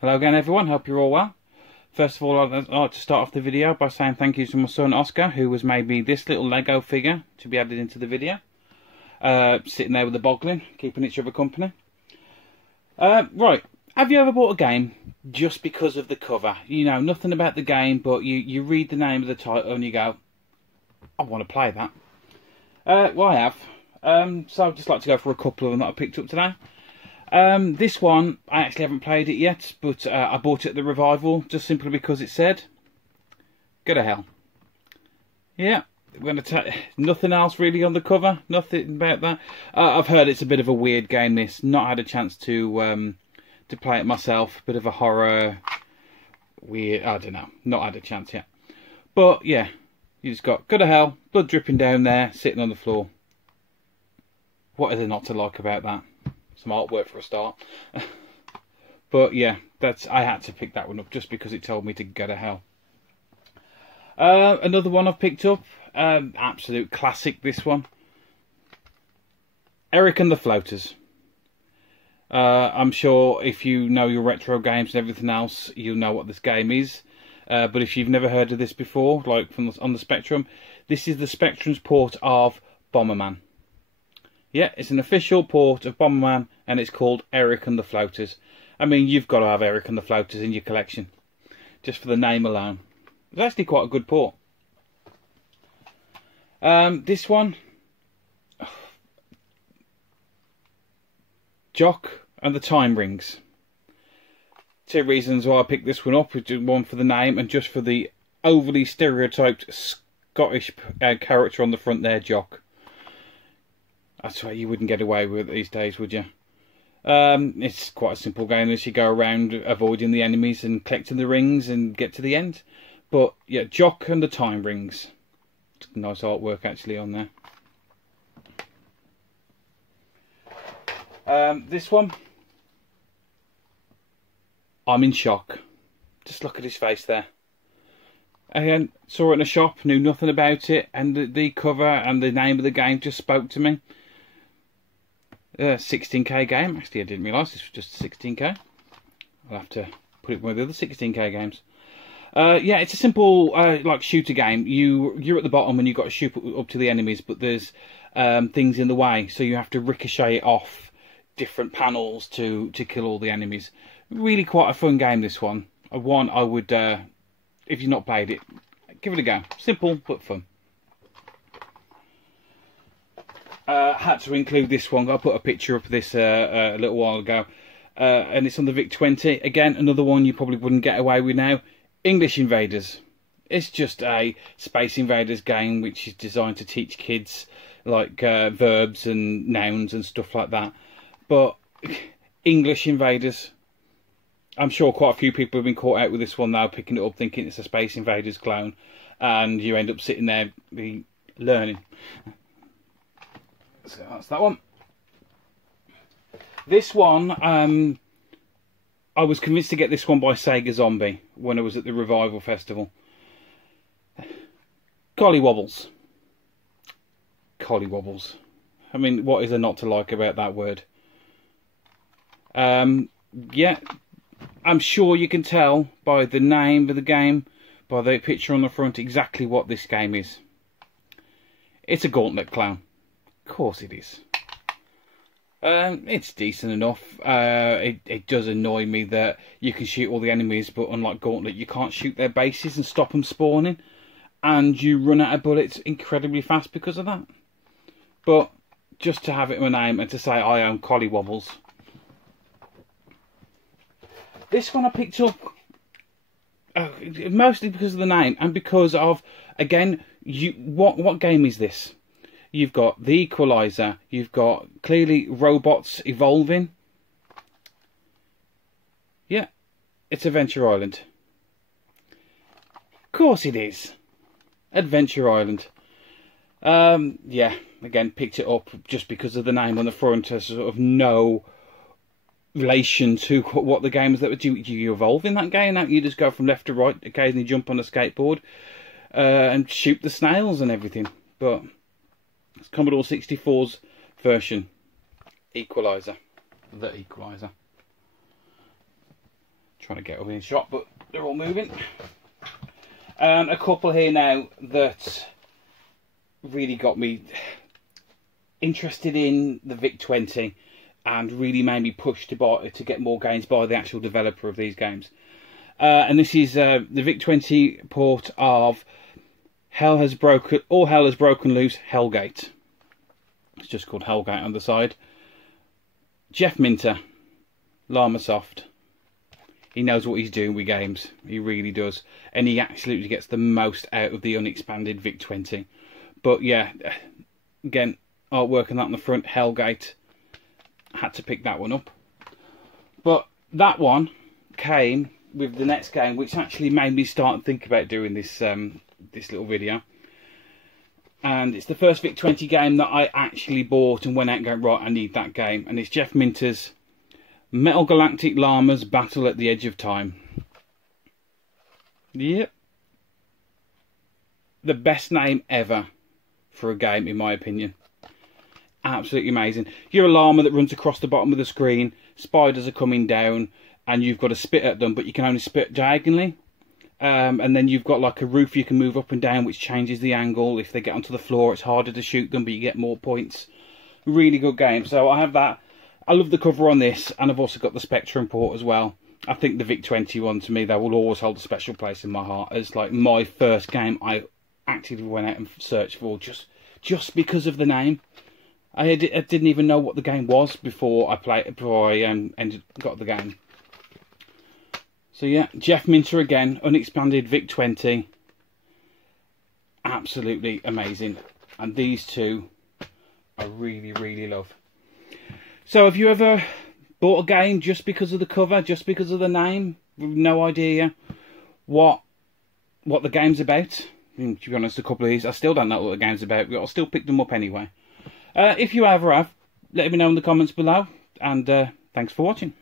Hello again everyone, hope you're all well. First of all, I'd like to start off the video by saying thank you to my son Oscar, who has made me this little Lego figure to be added into the video. Sitting there with the boggling, keeping each other company. Right, have you ever bought a game just because of the cover? You know nothing about the game, but you read the name of the title and you go, I want to play that. Well, I have. So I'd just like to go for a couple of them that I picked up today. This one, I actually haven't played it yet, but I bought it at the Revival just simply because it said, go to hell. Yeah, we're going to nothing else really on the cover, nothing about that. I've heard it's a bit of a weird game, this. Not had a chance to play it myself. Bit of a horror, weird, I don't know, not had a chance yet. But yeah, you just got, go to hell, blood dripping down there, sitting on the floor. What is there not to like about that? Some artwork for a start. But yeah, I had to pick that one up just because it told me to go to hell. Another one I've picked up, absolute classic, this one. Eric and the Floaters. I'm sure if you know your retro games and everything else, you'll know what this game is. But if you've never heard of this before, like on the Spectrum, this is the Spectrum's port of Bomberman. Yeah, it's an official port of Bomberman, and it's called Eric and the Floaters. I mean, you've got to have Eric and the Floaters in your collection, just for the name alone. It's actually quite a good port. This one, Jock and the Time Rings. Two reasons why I picked this one up. One for the name, and just for the overly stereotyped Scottish character on the front there, Jock. That's right, you wouldn't get away with it these days, would you? It's quite a simple game. As you go around avoiding the enemies and collecting the rings and get to the end. But yeah, Jock and the Time Rings. Nice artwork actually on there. This one, I'm in shock. Just look at his face there. Again, saw it in a shop, knew nothing about it, and the cover and the name of the game just spoke to me. 16k game. Actually, I didn't realise this was just 16k. I'll have to put it with one of the other 16k games. Yeah, it's a simple like shooter game. You're at the bottom and you've got to shoot up to the enemies, but there's things in the way, so you have to ricochet it off different panels to kill all the enemies. Really quite a fun game, this one. One I would, if you've not played it, give it a go. Simple but fun. Had to include this one. I put a picture up of this a little while ago, and it's on the VIC-20. Again, another one you probably wouldn't get away with now. English Invaders. It's just a Space Invaders game which is designed to teach kids like verbs and nouns and stuff like that. But English Invaders. I'm sure quite a few people have been caught out with this one now, picking it up thinking it's a Space Invaders clone, and you end up sitting there learning. So that's that one. This one, I was convinced to get this one by Sega Zombie when I was at the Revival Festival. ColoWobbles. ColoWobbles. I mean, what is there not to like about that word? Yeah, I'm sure you can tell by the name of the game, by the picture on the front, exactly what this game is. It's a gauntlet clown. Of course it is. It's decent enough. It does annoy me that you can shoot all the enemies, but unlike Gauntlet, you can't shoot their bases and stop them spawning, and you run out of bullets incredibly fast because of that. But just to have it in my name and to say I own ColoWobbles. This one I picked up mostly because of the name and because of, again, what game is this? You've got the Equalizer, you've got clearly robots evolving. Yeah, it's Adventure Island. Of course it is. Adventure Island. Yeah, again, picked it up just because of the name on the front. There's sort of no relation to what the game is. That do you evolve in that game? Now you just go from left to right, occasionally jump on a skateboard and shoot the snails and everything. But it's Commodore 64's version. Equalizer. The Equalizer. Trying to get them in shot, but they're all moving. A couple here now that really got me interested in the VIC-20 and really made me push to get more games by the actual developer of these games. And this is the VIC-20 port of All Hell Has Broken Loose, Hellgate. It's just called Hellgate on the side. Jeff Minter, Llamas. He knows what he's doing with games. He really does. And he absolutely gets the most out of the unexpanded VIC-20. But yeah, again, artwork on that on the front, Hellgate. Had to pick that one up. But that one came with the next game, which actually made me start thinking about doing this this little video. And it's the first VIC-20 game that I actually bought and went out and going, right, I need that game. And it's Jeff Minter's Metal Galactic Llamas Battle at the Edge of Time. Yep. The best name ever for a game, in my opinion. Absolutely amazing. You're a llama that runs across the bottom of the screen. Spiders are coming down and you've got to spit at them, but you can only spit diagonally. And then you've got like a roof you can move up and down, which changes the angle. If they get onto the floor, it's harder to shoot them, but you get more points. Really good game. So I have that. I love the cover on this, and I've also got the Spectrum port as well. I think the VIC-20 one, to me, that will always hold a special place in my heart. It's like my first game I actively went out and searched for just because of the name. I didn't even know what the game was before I got the game. So yeah, Jeff Minter again, unexpanded VIC-20. Absolutely amazing. And these two I really, really love. So have you ever bought a game just because of the cover, just because of the name, with no idea what the game's about? To be honest, a couple of these, I still don't know what the game's about, but I'll still pick them up anyway. If you ever have, let me know in the comments below, and thanks for watching.